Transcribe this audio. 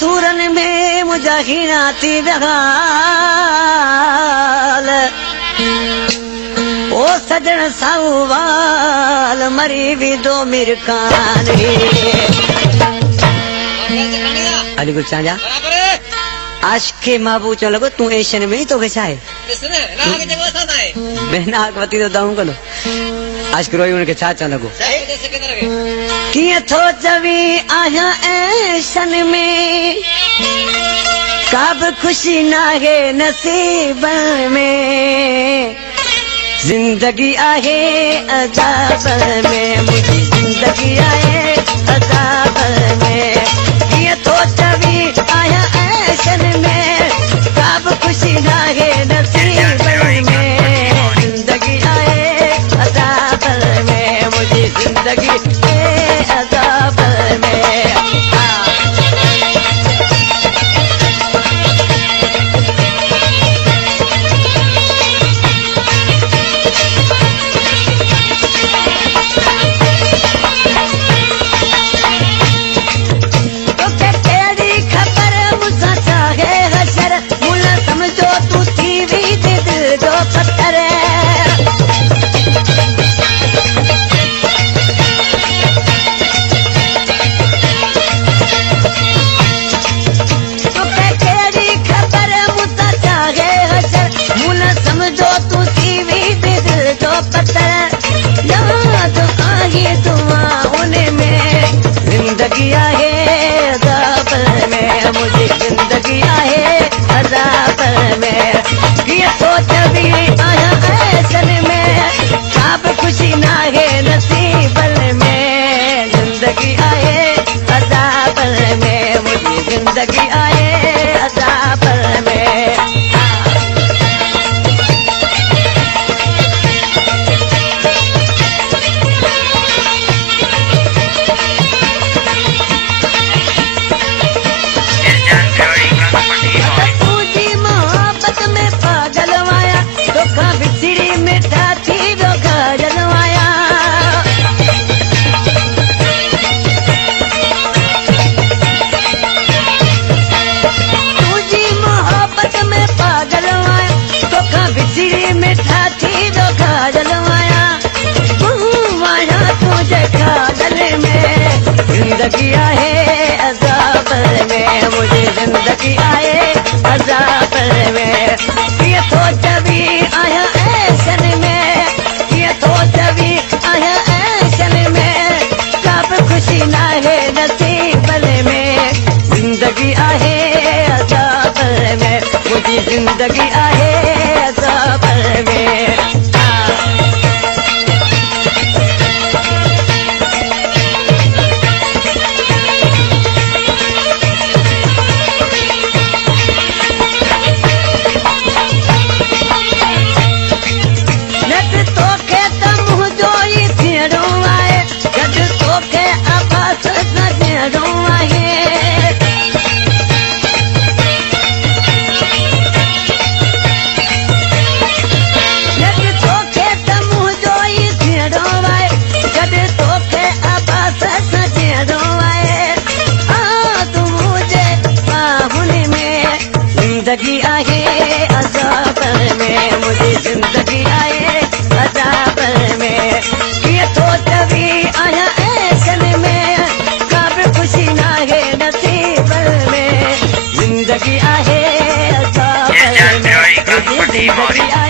सूरन में मुजाहिना थी बहाल ओ सजन साऊवाल मरी भी दो मिरकान अली गुल चांजा आशिक महबूब चो लगो तू एशन में ही तो के छाए नाग वती तो दाऊं कलो आशिक रोई उनके छा चो लगो किए थो चवी आया एशन में काब खुशी ना है नसीब में जिंदगी आहे अजाब में मुझी जिंदगी आहे अजाब में किए थो चवी आया एशन में काब खुशी ना है नसीब में जिंदगी आहे अजाब में मुझी जिंदगी अजाब में जिंदगी आहे अज़ाब में मुझे जिंदगी आहे अज़ाब में किए सोच भी आया ऐसन में काब खुशी ना है नसीब में जिंदगी आहे अज़ाब में मुझे जिंदगी आहे अज़ाब में जिंदगी आहे अज़ाब में मुझे जिंदगी आहे अज़ाब में किए सोच भी आया ऐशन में किए सोच भी आया ऐशन में कब खुशी ना है नसीब में जिंदगी आहे अज़ाब में मुझे जिंदगी आहे अज़ाब में जिंदगी आहे अज़ाब में मुझे जिंदगी आहे अज़ाब में किए सोच भी आया ऐशन में कब खुशी ना है नसीब में जिंदगी आहे अज़ाब में जिंदगी